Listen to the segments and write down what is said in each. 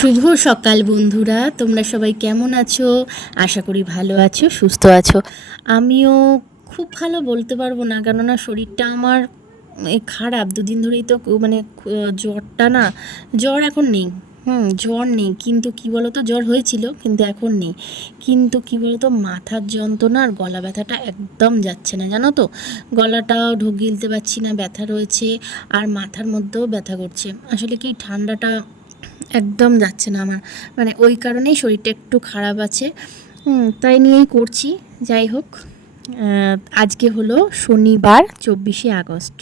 শুভ সকাল বন্ধুরা, তোমরা সবাই কেমন আছো? আশা করি ভালো আছো, সুস্থ আছো। আমিও খুব ভালো বলতে পারবো না, কেননা শরীরটা আমার খারাপ। দুদিন ধরেই তো জ্বরটা না, জ্বর এখন নেই। জ্বর নেই, কিন্তু কি বলতো, জ্বর হয়েছিল কিন্তু এখন নেই। কিন্তু কি বলতো, মাথার যন্ত্রণা আর গলা ব্যথাটা একদম যাচ্ছে না, জানো তো। গলাটাও ঢোক গিলতে পারছি না, ব্যথা রয়েছে। আর মাথার মধ্যেও ব্যথা করছে। আসলে কি, ঠান্ডাটা একদম যাচ্ছে না আমার, ওই কারণেই শরীরটা একটু খারাপ আছে। তাই নিয়েই করছি। যাই হোক, আজকে হলো শনিবার, 24শে আগস্ট।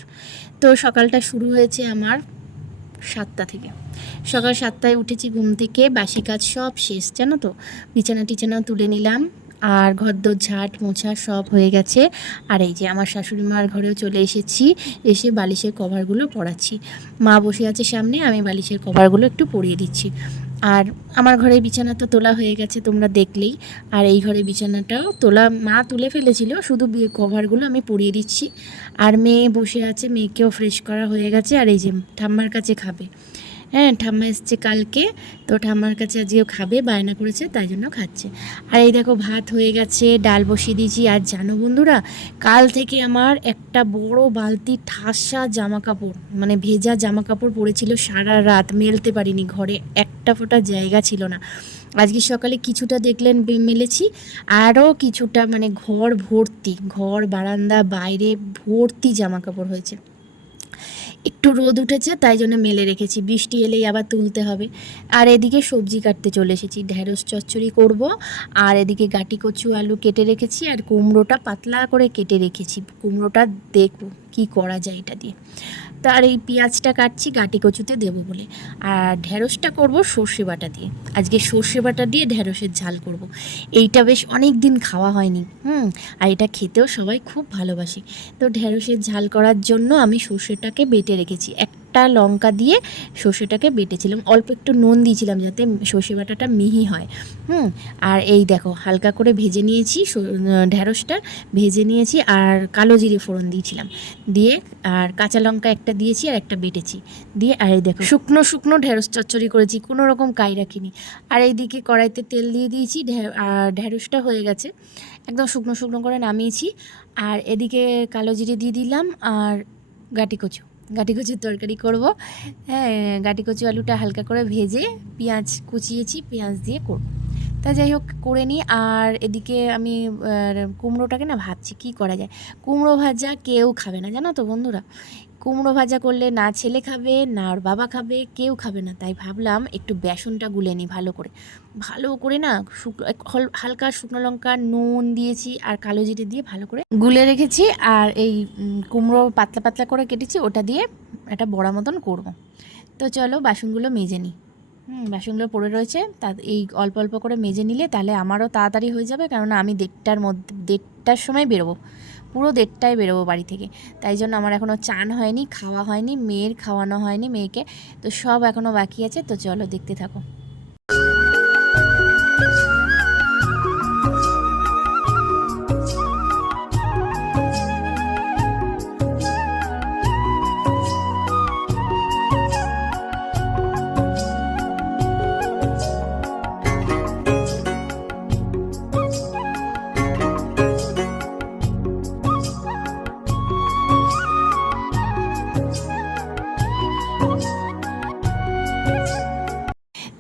তো সকালটা শুরু হয়েছে আমার 7টা থেকে। সকাল 7টায় উঠেছি ঘুম থেকে, বাসি কাজ সব শেষ, জানো তো। বিছানা টিছানাও তুলে নিলাম, আর ঘরদোর ঝাঁট মোছা সব হয়ে গেছে। আর এই যে আমার শাশুড়ি মার ঘরেও চলে এসেছি, এসে বালিশের কভারগুলো পরাচ্ছি। মা বসে আছে সামনে, আমি বালিশের কভারগুলো একটু পরিয়ে দিচ্ছি। আর আমার ঘরের বিছানা তো তোলা হয়ে গেছে, তোমরা দেখলেই। আর এই ঘরের বিছানাটাও তোলা, মা তুলে ফেলেছিল, শুধু কভারগুলো আমি পরিয়ে দিচ্ছি। আর মেয়ে বসে আছে, মেয়েকেও ফ্রেশ করা হয়ে গেছে। আর এই যে ঠাম্মার কাছে খাবে। হ্যাঁ, ঠাম্মা এসছে কালকে, তো ঠাম্মার কাছে আজকেও খাবে, বায়না করেছে, তাই জন্য খাচ্ছে। আর এই দেখো, ভাত হয়ে গেছে, ডাল বসিয়ে দিয়েছি। আর জানো বন্ধুরা, কাল থেকে আমার একটা বড় বালতি ঠাসা জামা কাপড়, ভেজা জামা কাপড় পড়েছিল সারা রাত, মেলতে পারিনি, ঘরে একটা ফোঁটা জায়গা ছিল না। আজকে সকালে কিছুটা দেখলেন মেলেছি, আরও কিছুটা, ঘর ভর্তি, ঘর বারান্দা বাইরে ভর্তি জামা কাপড় হয়েছে। একটু রোদ উঠেছে তাই জন্য মেলে রেখেছি, বৃষ্টি এলেই আবার তুলতে হবে। আর এদিকে সবজি কাটতে চলে এসেছি, ঢ্যাঁড়স চচ্চড়ি করব। আর এদিকে গাটি কচু আলু কেটে রেখেছি, আর কুমড়োটা পাতলা করে কেটে রেখেছি। কুমড়োটা দেখব কি করা যায় এটা দিয়ে। তার এই পেঁয়াজটা কাটছি গাটি কচুতে দেবো বলে। আর ঢ্যাঁড়সটা করব সর্ষে বাটা দিয়ে। আজকে সর্ষে বাটা দিয়ে ঢ্যাঁড়সের ঝাল করব। এইটা বেশ অনেক দিন খাওয়া হয়নি। আর এটা খেতেও সবাই খুব ভালোবাসে। তো ঢ্যাঁড়সের ঝাল করার জন্য আমি সর্ষেটাকে বেটে রেখেছি, একটা লঙ্কা দিয়ে সর্ষেটাকে বেটেছিলাম, অল্প একটু নুন দিয়েছিলাম যাতে সর্ষে বাটাটা মিহি হয়। আর এই দেখো, হালকা করে ভেজে নিয়েছি ঢ্যাঁড়সটা, ভেজে নিয়েছি। আর কালো জিরে ফোড়ন দিয়েছিলাম, দিয়ে আর কাঁচা লঙ্কা একটা দিয়েছি, আর একটা বেটেছি দিয়ে। আর এই দেখো, শুকনো শুকনো ঢ্যাঁড়স চচ্চড়ি করেছি, কোনো রকম কাই রাখিনি। আর এইদিকে কড়াইতে তেল দিয়ে দিয়েছি, আর ঢ্যাঁড়সটা হয়ে গেছে, একদম শুকনো শুকনো করে নামিয়েছি। আর এদিকে কালো জিরে দিয়ে দিলাম, আর গাটি কচুর তরকারি করব। হ্যাঁ, গাটি কচু আলুটা হালকা করে ভেজে পেঁয়াজ কুচিয়েছি, পেঁয়াজ দিয়ে করব। তা যাই হোক, করে নিই। আর এদিকে আমি কুমড়োটাকে না ভাবছি কী করা যায়। কুমড়ো ভাজা কেউ খাবে না, জানো তো বন্ধুরা। কুমড়ো ভাজা করলে না ছেলে খাবে, না ওর বাবা খাবে, কেউ খাবে না। তাই ভাবলাম একটু বেসনটা গুলে নিই ভালো করে না, হালকা শুকনো লঙ্কা নুন দিয়েছি, আর কালো জিরে দিয়ে ভালো করে গুলে রেখেছি। আর এই কুমড়ো পাতলা পাতলা করে কেটেছি, ওটা দিয়ে একটা বড়া মতন করব। তো চলো বাসনগুলো মেজে নিই। বাসনগুলো পড়ে রয়েছে, তা এই অল্প অল্প করে মেজে নিলে তাহলে আমারও তাড়াতাড়ি হয়ে যাবে, কেননা আমি 1:30টার সময় বেরোবো, পুরো 1:30টায় বেরোবো বাড়ি থেকে। তাই জন্য আমার এখনও চান হয়নি, খাওয়া হয়নি, মেয়ের খাওয়ানো হয়নি মেয়েকে, তো সব এখনও বাকি আছে। তো চলো দেখতে থাকো।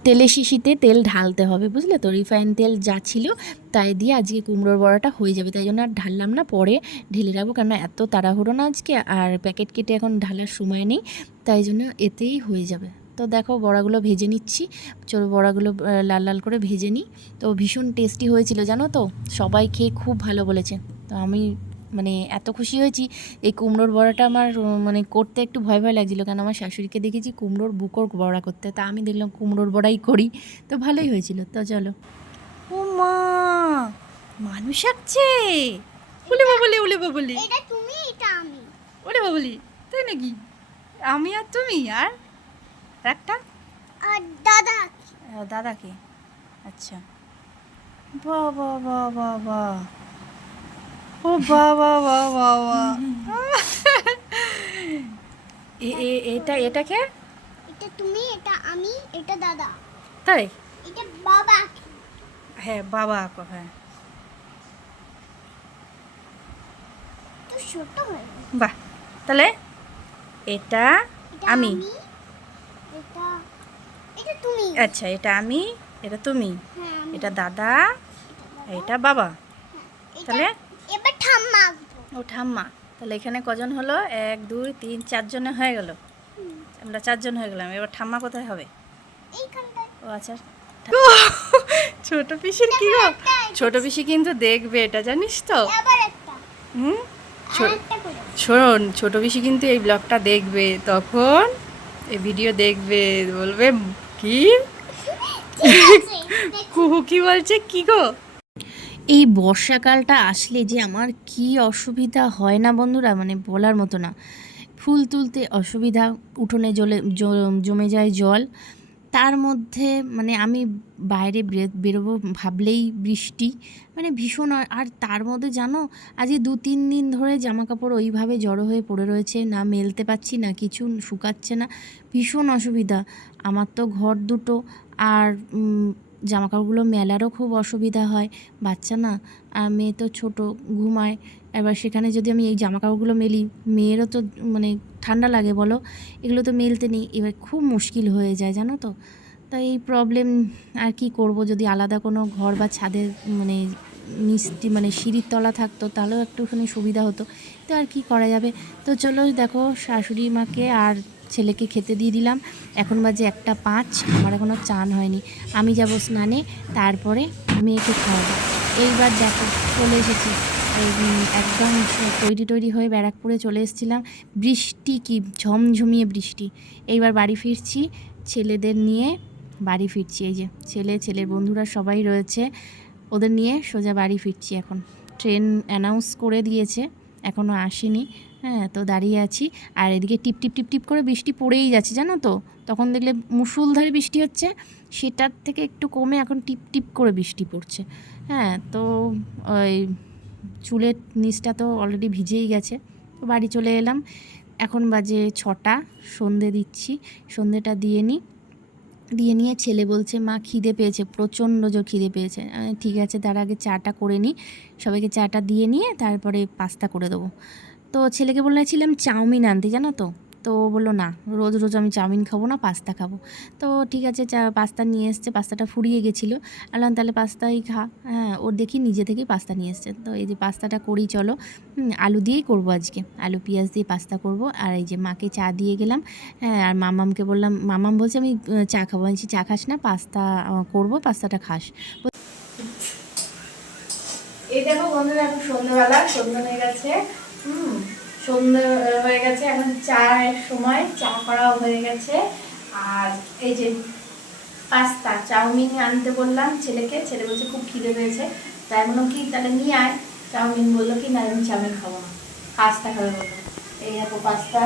তেলের শিশিতে তেল ঢালতে হবে, বুঝলে তো। রিফাইন তেল যা ছিল তাই দিয়ে আজকে কুমড়োর বড়াটা হয়ে যাবে, তাই জন্য আর ঢাললাম না, পরে ঢেলে রাখবো, কেননা এত তাড়াহুড়ো না আজকে, আর প্যাকেট কেটে এখন ঢালার সময় নেই, তাই জন্য এতেই হয়ে যাবে। তো দেখো, বড়াগুলো ভেজে নিচ্ছি, চলো বড়াগুলো লাল লাল করে ভেজে নিই। তো ভীষণ টেস্টি হয়েছিল, জানো তো, সবাই খেয়ে খুব ভালো বলেছে। তো আমি এত খুশি হয়েছি। এই কুমড়োর বড়াটা আমার করতে একটু ভয় ভয় লাগছিলো, কারণ আমার শাশুড়িকে দেখেছি কুমড়োর বুকোর বড়া করতে, তা আমি দেখলাম কুমড়োর বড়াই করি, তো ভালোই হয়েছিল। তো চলো। ও মা, মানুষ আসছে, উলে বাবলি উলে বাবলি, এটা তুমি, এটা আমি। উলে বাবলি, তাই নাকি? আমি আর তুমি আর একটা আর দাদা। দাদাকে। আচ্ছা, বাহ বাহ বাহ বাহ বাহ, ও বাহ বাহ বাহ বাহ বাহ। এটা কে? এটা তুমি, এটা আমি, এটা দাদা। তাই? এটা বাবা। হ্যাঁ বাবা আঁকো, হ্যাঁ। তো ছোট হয়ে গেছে। বাহ, তাহলে এটা এটা আমি। এটা এটা তুমি। আচ্ছা, এটা আমি, এটা তুমি, হ্যাঁ আমি। এটা দাদা, বাবা। এটা বাবা। এটা- তাহলে এবার ঠাম্মা আঁকবো। ও ঠাম্মা। তাহলে এখানে কজন হলো? 1 2 3 4 জনে হয়ে গেল। আমরা 4 জন হয়ে গেলাম। এবার ঠাম্মা কোথায় হবে? এইখানটায়। ও আচ্ছা। ছোট পিসির কি গো? ছোট পিসি কিন্তু দেখবে এটা, জানিস তো? আবার একটা। হুম। আর একটা করে। শোন, ছোট পিসি কিন্তু এই ব্লগটা দেখবে, তখন এই ভিডিও দেখবে, বলবে কি ঠিক আছে, দেখো। কুহু কি বলছে কি গো? এই বর্ষাকালটা আসলে যে আমার কি অসুবিধা হয় না বন্ধুরা, মানে বলার মতো না। ফুল তুলতে অসুবিধা, উঠোনে জমে যায় জল, তার মধ্যে মানে আমি বাইরে বেরোবো ভাবলেই বৃষ্টি, মানে ভীষণ। আর তার মধ্যে জানো, আজকে 2-3 দিন ধরে জামা কাপড় ওইভাবে জড়ো হয়ে পড়ে রয়েছে, না মেলতে পারছি না, কিছু শুকাচ্ছে না, ভীষণ অসুবিধা। আমার তো ঘর দুটো, আর জামা কাপড়গুলো মেলারও খুব অসুবিধা হয়, বাচ্চা না, আর মেয়ে তো ছোটো, ঘুমায়। এবার সেখানে যদি আমি এই জামা কাপড়গুলো মেলি, মেয়েরও তো মানে ঠান্ডা লাগে বলো, এগুলো তো মেলতে নেই, এবার খুব মুশকিল হয়ে যায় জানো তো। তাই এই প্রবলেম, আর কি করব, যদি আলাদা কোনো ঘর বা ছাদের মানে মানে সিঁড়ির তলা থাকতো তাহলেও একটুখানি সুবিধা হতো, তো আর কি করা যাবে। তো চলো দেখো, শাশুড়ি মাকে আর ছেলেকে খেতে দিয়ে দিলাম, এখন বাজে 1:05, আমার এখনও চান হয়নি, আমি যাব স্নানে, তারপরে মেয়েকে খাওয়াবো। এইবার দেখো চলে এসেছি, একদম তৈরি হয়ে ব্যারাকপুরে চলে এসেছিলাম, বৃষ্টি কি ঝমঝমিয়ে বৃষ্টি। এইবার বাড়ি ফিরছি, ছেলেদের নিয়ে বাড়ি ফিরছি, এই যে ছেলের বন্ধুরা সবাই রয়েছে, ওদের নিয়ে সোজা বাড়ি ফিরছি এখন। ট্রেন অ্যানাউন্স করে দিয়েছে, এখনও আসেনি, হ্যাঁ, তো দাঁড়িয়ে আছি। আর এদিকে টিপ টিপ টিপ টিপ করে বৃষ্টি পড়েই যাচ্ছে জানো তো, তখন দেখলে মুষলধারে বৃষ্টি হচ্ছে, সেটার থেকে একটু কমে এখন টিপ টিপ করে বৃষ্টি পড়ছে। হ্যাঁ, তো ওই চুলের নিচটা তো অলরেডি ভিজেই গেছে, তো বাড়ি চলে এলাম। এখন বাজে 6টা, সন্ধে দিচ্ছি, সন্ধেটা দিয়ে নিয়ে ছেলে বলছে মা খিদে পেয়েছে, প্রচণ্ড জোর খিদে পেয়েছে। ঠিক আছে, তার আগে চাটা করে নিই, সবাইকে চাটা দিয়ে নিয়ে তারপরে পাস্তা করে দেবো। তো ছেলেকে বলেছিলাম চাউমিন আনতে, জানো তো, তো ও বললো না, রোজ রোজ আমি চাউমিন খাবো না, পাস্তা খাবো। তো ঠিক আছে, পাস্তা নিয়ে এসছে, পাস্তাটা ফুরিয়ে গেছিলো, আনলাম তাহলে পাস্তাই খা। হ্যাঁ, ওর দেখি নিজে থেকেই পাস্তা নিয়ে এসছে, তো এই যে পাস্তাটা করি চলো, আলু দিয়েই করবো আজকে, আলু পেঁয়াজ দিয়ে পাস্তা করব। আর এই যে মাকে চা দিয়ে গেলাম, হ্যাঁ, আর মামামকে বললাম, মামাম বলছে আমি চা খাবো, আমি বলছি চা খাস না, পাস্তা করবো, পাস্তাটা খাস। এই দেখো বন্ধুরা, এখন সন্ধ্যেবেলা, সন্ধ্যে হয়ে গেছে, সন্ধ্যে হয়ে গেছে, এখন চায়ের সময়, চা করাও হয়ে গেছে। আর এই যে পাস্তা, চাউমিন আনতে বললাম ছেলেকে, ছেলে বলছে খুব খিদে পেয়েছে, তাই বললাম কি তাহলে নিয়ে আয় চাউমিন, বললো কি না আমি চাউমিন খাবো না, পাস্তা খাবে বললো। এই দেখো পাস্তা,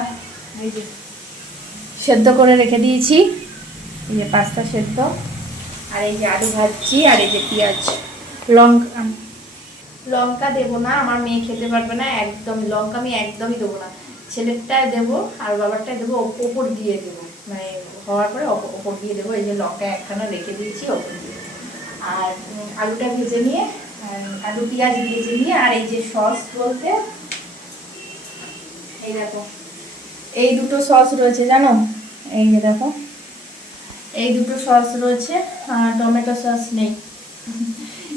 এই যে সেদ্ধ করে রেখে দিয়েছি, এই যে পাস্তা সেদ্ধ, আর এই যে আলু ভাজছি, আর এই যে পেঁয়াজ, লঙ্কা দেবো না, আমার মেয়ে খেতে পারবে না একদম, লঙ্কা আমি একদমই দেবো না, ছেলেরটায় দেবো আর বাবারটায় দেবো, ওপর দিয়ে দেবো, মানে হওয়ার পরে ওপর দিয়ে দেবো। এই যে লঙ্কা একখানা রেখে দিয়েছি ওপর দিয়ে, আর আলুটা ভেজে নিয়ে, আলু পেঁয়াজ ভেজে নিয়ে, আর এই যে সস বলতে এই দেখো, এই দুটো সস রয়েছে জানো, এই যে দেখো এই দুটো সস রয়েছে, টমেটো সস নেই,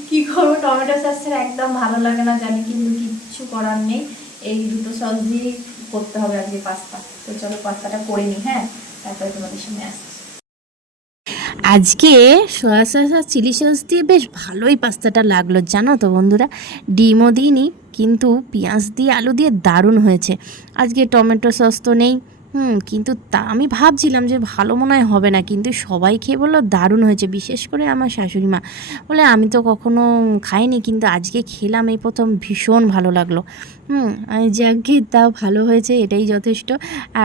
কি করবো, টমেটো সস ছাড়া একদম ভালো লাগে না জানি, কিন্তু কিচ্ছু করার নেই, এই দুটো সস দিয়েই করতে হবে আজকে পাস্তা। তো চলো পাস্তাটা করে নিই, হ্যাঁ, তারপরে তোমাদের সামনে আসছি। আজকে সয়া সস আর চিলি সস দিয়ে বেশ ভালোই পাস্তাটা লাগলো জানো তো বন্ধুরা, ডিমও দিইনি, কিন্তু পেঁয়াজ দিয়ে আলু দিয়ে দারুণ হয়েছে। আজকে টমেটো সস তো নেই, কিন্তু তা আমি ভাবছিলাম যে ভালো মনে হয় হবে না, কিন্তু সবাই খেয়ে বললো দারুণ হয়েছে, বিশেষ করে আমার শাশুড়ি মা বলে আমি তো কখনো খাইনি, কিন্তু আজকে খেলাম এই প্রথম, ভীষণ ভালো লাগলো। যাকে তাও ভালো হয়েছে, এটাই যথেষ্ট।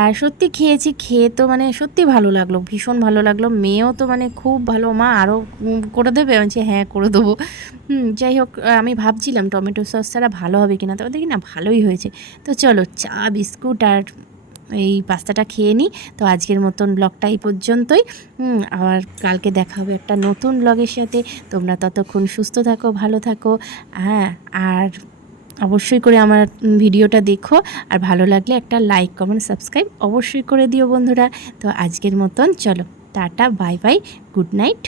আর সত্যি খেয়েছি, খেয়ে তো মানে সত্যি ভালো লাগলো, ভীষণ ভালো লাগলো, মেয়েও তো মানে খুব ভালো, মা আরও করে দেবে, আমি বলছি হ্যাঁ করে দেবো। যাই হোক, আমি ভাবছিলাম টমেটো সস ছাড়া ভালো হবে কিনা, তবে দেখি না ভালোই হয়েছে। তো চলো চা বিস্কুট আর এই পাস্তাটা খেয়ে নিই। তো আজকের মতন ব্লগটা এই পর্যন্তই। আবার কালকে দেখা হবে একটা নতুন ব্লগের সাথে। তোমরা ততক্ষণ সুস্থ থাকো, ভালো থাকো। হ্যাঁ, আর অবশ্যই করে আমার ভিডিওটা দেখো, আর ভালো লাগলে একটা লাইক, কমেন্ট, সাবস্ক্রাইব অবশ্যই করে দিও বন্ধুরা। তো আজকের মতন চলো, tata, bye bye, good night.